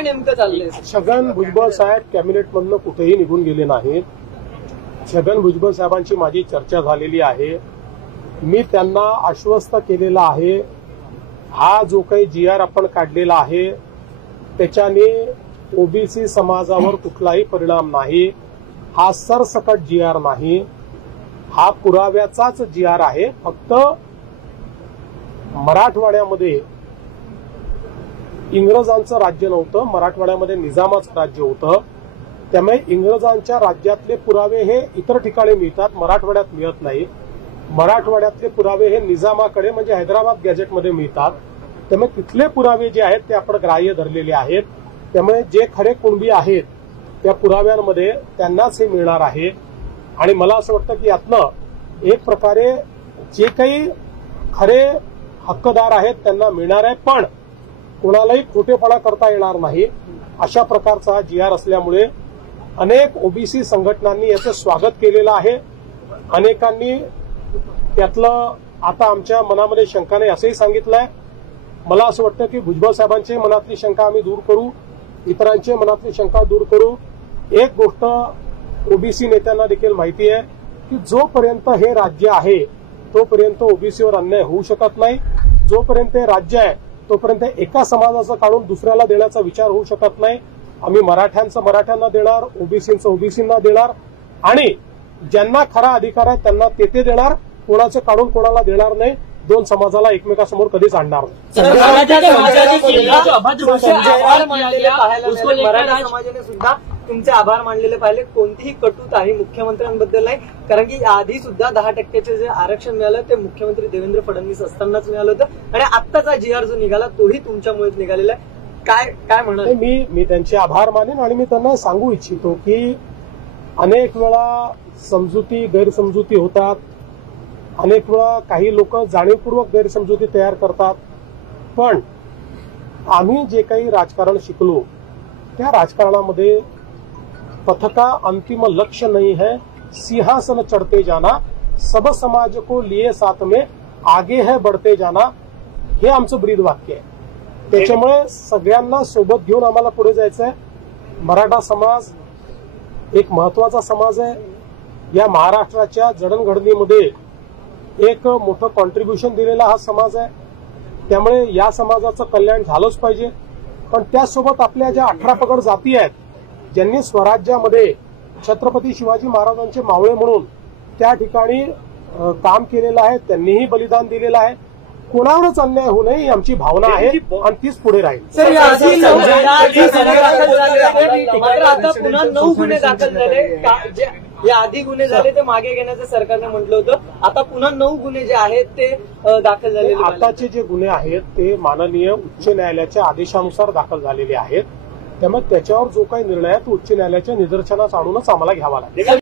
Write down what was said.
काय नेमकं चाललंय? छगन भुजबळ साहेब कॅबिनेटमधनं कुठेही निघून गेले नाहीत. छगन भुजबळ साहेबांची माझी चर्चा झालेली आहे. मी त्यांना आश्वस्त केलेलं आहे, हा जो काही GR आपण काढलेला आहे त्याच्याने ओबीसी समाजावर कुठलाही परिणाम नाही. हा सरसकट GR नाही, हा पुराव्याचाच GR आहे. फक्त मराठवाड्यामध्ये इंग्रजांचं राज्य नव्हतं, मराठवाड्यामध्ये निजामाचं राज्य होतं. त्यामुळे इंग्रजांच्या राज्यातले पुरावे हे इतर ठिकाणी मिळतात, मराठवाड्यात मिळत नाही. मराठवाड्यातले पुरावे हे निजामाकडे म्हणजे हैदराबाद गॅझेटमध्ये मिळतात. त्यामुळे तिथले पुरावे जे आहेत ते आपण ग्राह्य धरलेले आहेत. त्यामुळे जे खरे कुणबी आहेत त्या पुराव्यांमध्ये त्यांनाच हे मिळणार आहे. आणि मला असं वाटतं की यातनं एक प्रकारे जे काही खरे हक्कदार आहेत त्यांना मिळणार आहे, पण कोणालाही खोटेपणा करता येणार नाही अशा प्रकारचा हा GR असल्यामुळे अनेक ओबीसी संघटनांनी याचं स्वागत केलेलं आहे. अनेकांनी त्यातलं आता आमच्या मनामध्ये शंका नाही असंही सांगितलंय. मला असं वाटतं की भुजबळ साहेबांची मनातली शंका आम्ही दूर करू, इतरांची मनातली शंका दूर करू. एक गोष्ट ओबीसी नेत्यांना देखील माहिती आहे की जोपर्यंत हे राज्य आहे तोपर्यंत ओबीसीवर अन्याय होऊ शकत नाही. जोपर्यंत हे राज्य आहे तोपर्यंत एका समाजाचं काढून दुसऱ्याला देण्याचा विचार होऊ शकत नाही. आम्ही मराठ्यांचं मराठ्यांना देणार, ओबीसींचं ओबीसींना देणार आणि ज्यांना खरा अधिकार आहे त्यांना ते देणार. कोणाचं काढून कोणाला देणार नाही. दोन समाजाला एकमेकासमोर कधीच आणणार नाही. मराठा समाजाने सुद्धा तुमचे आभार मानलेले पाहिले. कोणतीही कटुता ही मुख्यमंत्र्यांबद्दल नाही, कारण की आधी सुद्धा 10% जे आरक्षण मिळालं ते मुख्यमंत्री देवेंद्र फडणवीस असतानाच मिळालं होतं आणि आत्ताचा GR जो निघाला तोही तुमच्यामुळेच निघालेला आहे. काय म्हणत मी त्यांचे आभार मानेन आणि मी त्यांना सांगू इच्छितो की अनेक वेळा समजुती गैरसमजुती होतात. अनेक वेळा काही लोक जाणीवपूर्वक गैरसमजुती तयार करतात. पण आम्ही जे काही राजकारण शिकलो त्या राजकारणामध्ये पथका अंतिम लक्ष्य नहीं है, सिंहासन चढ़ते जाना, सब समाज को लिए साथ में आगे है बढ़ते जाना, हे आमचं ब्रीद वाक्य आहे. त्याच्यामुळे सगळ्यांना सोबत घेऊन आम्हाला पुढे जायचं आहे. मराठा समाज एक महत्वाचा समाज आहे. या महाराष्ट्राच्या जडणघडणीमध्ये एक मोठं कॉन्ट्रीब्युशन दिलेला हा समाज आहे. त्यामुळे या समाजाचं कल्याण झालंच पाहिजे. पण त्यासोबत आपल्या ज्या 18 पगड जाती आहेत ज्यांनी स्वराज्यामध्ये छत्रपती शिवाजी महाराजांचे मावळे म्हणून त्या ठिकाणी काम केलेलं आहे, त्यांनीही बलिदान दिलेलं आहे. कोणावरच अन्याय होऊ नये ही आमची भावना आहे आणि तीच पुढे राहील. आता पुन्हा 9 गुन्हे दाखल झाले. या आधी गुन्हे झाले ते मागे घेण्याचं सरकारने म्हटलं होतं. आता पुन्हा 9 गुन्हे जे आहेत ते दाखल झाले. आताचे जे गुन्हे आहेत ते माननीय उच्च न्यायालयाच्या आदेशानुसार दाखल झालेले आहेत. त्यामुळे त्याच्यावर जो काही निर्णय आहे तो उच्च न्यायालयाच्या निदर्शनास आणूनच आम्हाला घ्यावा लागेल.